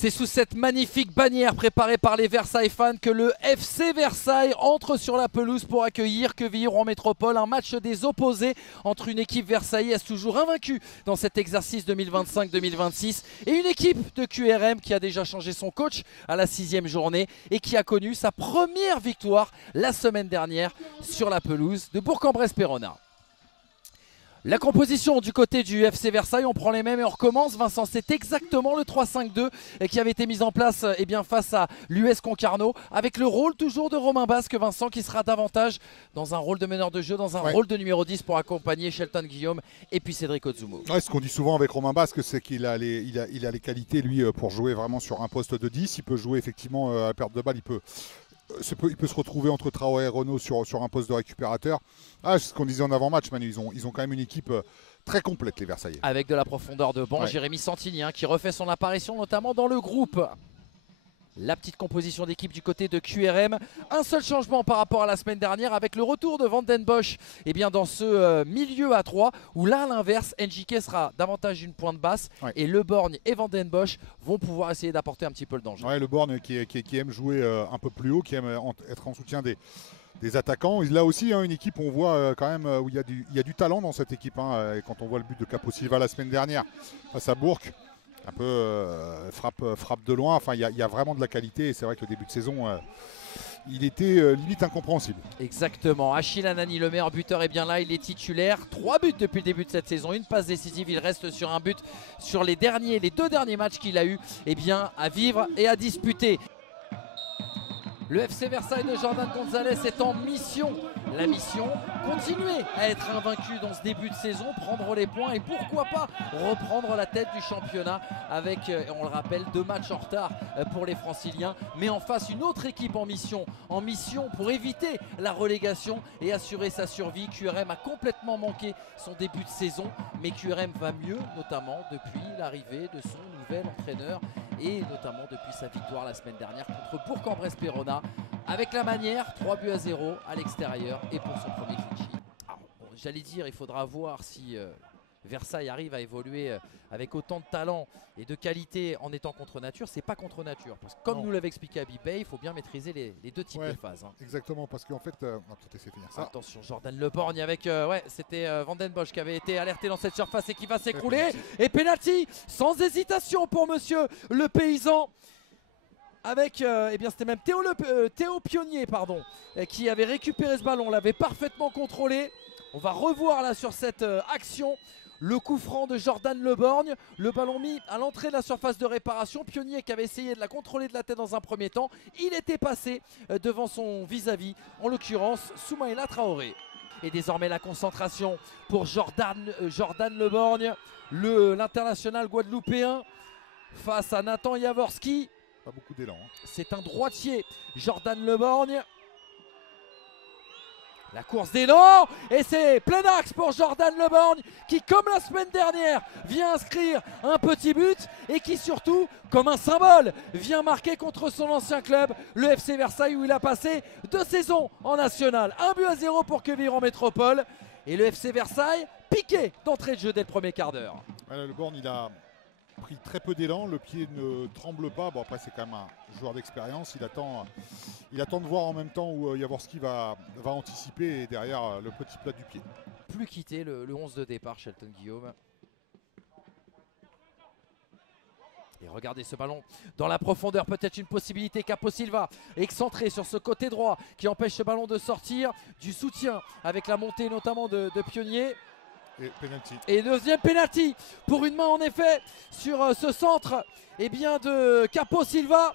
C'est sous cette magnifique bannière préparée par les Versailles fans que le FC Versailles entre sur la pelouse pour accueillir Quevilly-Rouen Métropole. Un match des opposés entre une équipe versaillaise toujours invaincue dans cet exercice 2025-2026 et une équipe de QRM qui a déjà changé son coach à la 6e journée et qui a connu sa première victoire la semaine dernière sur la pelouse de Bourg-en-Bresse-Péronard. La composition du côté du FC Versailles, on prend les mêmes et on recommence. Vincent, c'est exactement le 3-5-2 qui avait été mis en place face à l'US Concarneau, avec le rôle toujours de Romain Basque, Vincent, qui sera davantage dans un rôle de meneur de jeu, dans un rôle de numéro 10 pour accompagner Shelton Guillaume et puis Cédric Ozumo. Ouais, ce qu'on dit souvent avec Romain Basque, c'est qu'il a les qualités, lui, pour jouer vraiment sur un poste de 10. Il peut jouer effectivement à perte de balle, il peut se retrouver entre Traoré et Renaud sur un poste de récupérateur. C'est ce qu'on disait en avant-match, Manu. Ils ont quand même une équipe très complète, les Versaillais. Avec de la profondeur de banc, Jérémy Santini qui refait son apparition notamment dans le groupe. La petite composition d'équipe du côté de QRM. Un seul changement par rapport à la semaine dernière avec le retour de Van den Bosch dans ce milieu à 3 où là à l'inverse, NJK sera davantage une pointe basse et Le Borgne et Van den Bosch vont pouvoir essayer d'apporter un petit peu le danger. Le Borgne qui aime jouer un peu plus haut, qui aime être en soutien des attaquants. Là aussi, une équipe, on voit quand même où il y a du talent dans cette équipe. Et quand on voit le but de Capo Silva la semaine dernière face à Bourg, un peu frappe de loin. Enfin, il y a vraiment de la qualité et c'est vrai que le début de saison, il était limite incompréhensible. Exactement. Achille Anani, le meilleur buteur, est bien là. Il est titulaire. 3 buts depuis le début de cette saison. Une passe décisive. Il reste sur un but sur les 2 derniers matchs qu'il a eu à vivre et à disputer. Le FC Versailles de Jordan Gonzalez est en mission. La mission, continuer à être invaincu dans ce début de saison, prendre les points et pourquoi pas reprendre la tête du championnat avec, on le rappelle, 2 matchs en retard pour les Franciliens. Mais en face, une autre équipe en mission pour éviter la relégation et assurer sa survie. QRM a complètement manqué son début de saison, mais QRM va mieux, notamment depuis l'arrivée de son nouvel entraîneur et notamment depuis sa victoire la semaine dernière contre Bourg-en-Bresse-Péronard avec la manière, 3-0 à l'extérieur et pour son premier clean sheet. J'allais dire, il faudra voir si Versailles arrive à évoluer avec autant de talent et de qualité en étant contre nature. C'est pas contre nature, parce que comme nous l'avait expliqué Habib Bey, il faut bien maîtriser les 2 types de phases. Exactement, parce qu'en fait, on va peut-être laisser finir ça. Attention, Jordan Le Borgne avec, c'était Van den Bosch qui avait été alerté dans cette surface et qui va s'écrouler. Et penalty, sans hésitation pour monsieur le paysan. Avec, c'était même Théo Pionnier, qui avait récupéré ce ballon, l'avait parfaitement contrôlé. On va revoir là sur cette action le coup franc de Jordan Le Borgne, le ballon mis à l'entrée de la surface de réparation. Pionnier qui avait essayé de la contrôler de la tête dans un premier temps. Il était passé devant son vis-à-vis, en l'occurrence Soumaïla Traoré. Et désormais la concentration pour Jordan Le Borgne, l'international guadeloupéen, face à Nathan Jaworski. Pas beaucoup d'élan. C'est un droitier, Jordan Le Borgne. La course d'élan et c'est plein axe pour Jordan Le Borgne qui, comme la semaine dernière, vient inscrire un petit but et qui surtout, comme un symbole, vient marquer contre son ancien club, le FC Versailles, où il a passé 2 saisons en national. 1-0 pour Quevilly-Rouen Métropole et le FC Versailles piqué d'entrée de jeu dès le premier quart d'heure. Le Borgne, il a pris très peu d'élan, le pied ne tremble pas. Bon, après c'est quand même un joueur d'expérience, il attend de voir en même temps où Jaworski va anticiper et derrière le petit plat du pied. Plus quitté le 11 de départ, Shelton Guillaume. Et regardez ce ballon dans la profondeur, peut-être une possibilité. Capo Silva excentré sur ce côté droit qui empêche ce ballon de sortir. Du soutien avec la montée notamment de Pionnier. Et deuxième penalty pour une main en effet sur ce centre de Capo Silva.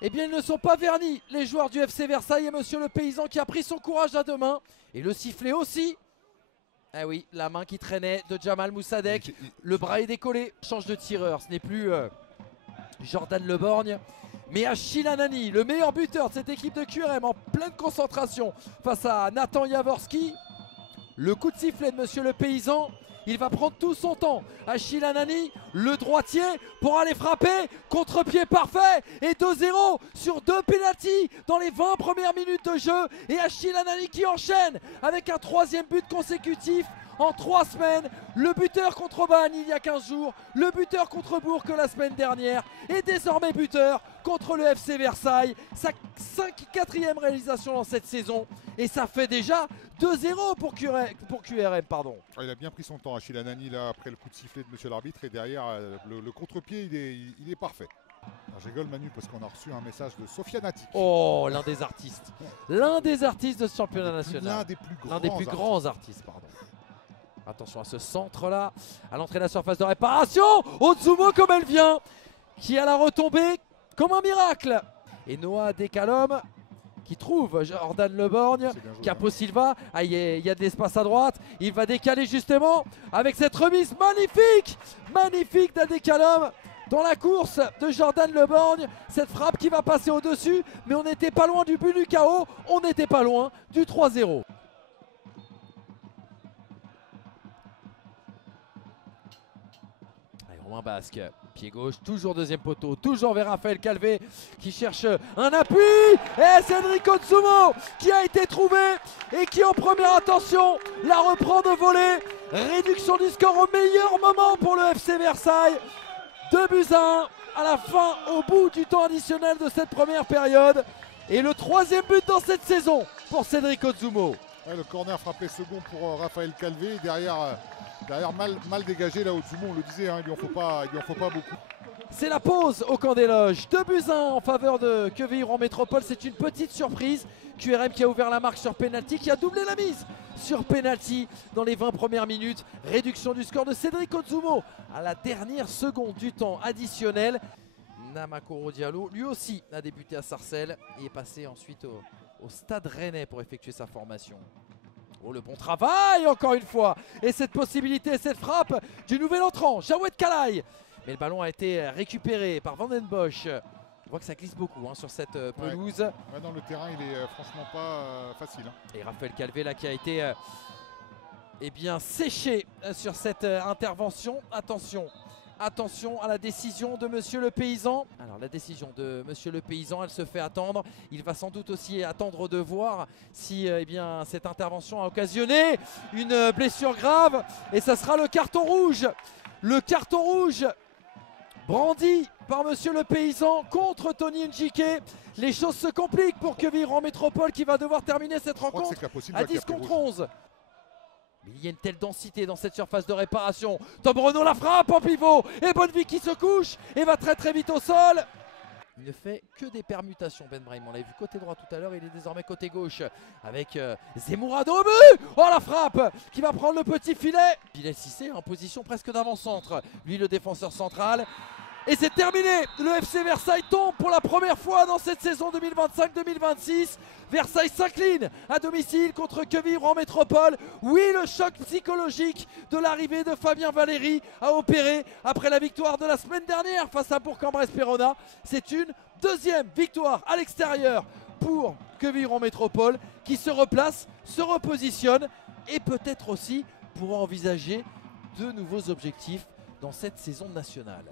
Ils ne sont pas vernis les joueurs du FC Versailles et monsieur le paysan qui a pris son courage à 2 mains. Et le sifflet aussi. La main qui traînait de Jamal Moussadek. Le bras est décollé. Change de tireur, ce n'est plus Jordan Le Borgne, mais Achille Anani, le meilleur buteur de cette équipe de QRM en pleine concentration face à Nathan Jaworski. Le coup de sifflet de monsieur le paysan, il va prendre tout son temps. Achille Anani, le droitier pour aller frapper, contre-pied parfait et 2-0 sur 2 pénaltys dans les 20 premières minutes de jeu et Achille Anani qui enchaîne avec un 3e but consécutif en 3 semaines, le buteur contre Aubagne il y a 15 jours, le buteur contre Bourg la semaine dernière et désormais buteur contre le FC Versailles, sa 4e réalisation dans cette saison et ça fait déjà 2-0 pour QRM. Pardon. Il a bien pris son temps Achille Anani là après le coup de sifflet de monsieur l'arbitre et derrière le contre-pied il est parfait. Alors, je rigole Manu parce qu'on a reçu un message de Sofiane Attic. Oh, l'un des artistes. L'un des artistes de ce championnat national. L'un des plus grands artistes, pardon. Attention à ce centre-là, à l'entrée de la surface de réparation. Otsumo comme elle vient, qui a la retombée comme un miracle. Et Noah Dekalom qui trouve Jordan Leborgne, Capo Silva. Ah, il y a de l'espace à droite. Il va décaler justement avec cette remise magnifique d'Adekalom dans la course de Jordan Leborgne. Cette frappe qui va passer au-dessus, mais on n'était pas loin du but du KO. On n'était pas loin du 3-0. Romain Basque, pied gauche, toujours 2e poteau, toujours vers Raphaël Calvé qui cherche un appui. Et c'est Enrico Otsumo qui a été trouvé et qui en première intention la reprend de volée. Réduction du score au meilleur moment pour le FC Versailles. 2-1 à la fin, au bout du temps additionnel de cette première période. Et le 3e but dans cette saison pour Cédric Otsumo. Le corner frappé second pour Raphaël Calvé. Derrière mal dégagé là Otsumo, on le disait, hein, il lui en faut pas beaucoup. C'est la pause au camp des loges. 2-1 en faveur de Quevilly-Rouen Métropole. C'est une petite surprise. QRM qui a ouvert la marque sur penalty, qui a doublé la mise sur penalty dans les 20 premières minutes. Réduction du score de Cédric Otsumo à la dernière seconde du temps additionnel. Namakoro Diallo, lui aussi, a débuté à Sarcelles et est passé ensuite au Stade Rennais pour effectuer sa formation. Oh, le bon travail encore une fois. Et cette possibilité, cette frappe du nouvel entrant, Jawed Kalay. Mais le ballon a été récupéré par Van den Bosch. On voit que ça glisse beaucoup sur cette pelouse. Ouais, dans le terrain, il est franchement pas facile. Et Raphaël Calvé là qui a été séché sur cette intervention. Attention à la décision de Monsieur le Paysan. Alors la décision de Monsieur le Paysan, elle se fait attendre. Il va sans doute aussi attendre de voir si cette intervention a occasionné une blessure grave. Et ça sera le carton rouge. Le carton rouge brandi par Monsieur le Paysan contre Tony Njike. Les choses se compliquent pour Quevilly-Rouen Métropole qui va devoir terminer cette rencontre à 10 contre 11. Mais il y a une telle densité dans cette surface de réparation. Tom Renaud la frappe en pivot. Et Bonnevie qui se couche et va très vite au sol. Il ne fait que des permutations, Ben Brahim. On l'a vu côté droit tout à l'heure, il est désormais côté gauche. Avec Zemourado au but. Oh la frappe qui va prendre le petit filet. Bilal Cissé en position presque d'avant-centre. Lui le défenseur central. Et c'est terminé. Le FC Versailles tombe pour la première fois dans cette saison 2025-2026. Versailles s'incline à domicile contre Quevilly-Rouen Métropole. Oui, le choc psychologique de l'arrivée de Fabien Valéry a opéré après la victoire de la semaine dernière face à Bourg-en-Bresse-Péronne. C'est une 2e victoire à l'extérieur pour Quevilly-Rouen Métropole qui se replace, se repositionne et peut-être aussi pourra envisager de nouveaux objectifs dans cette saison nationale.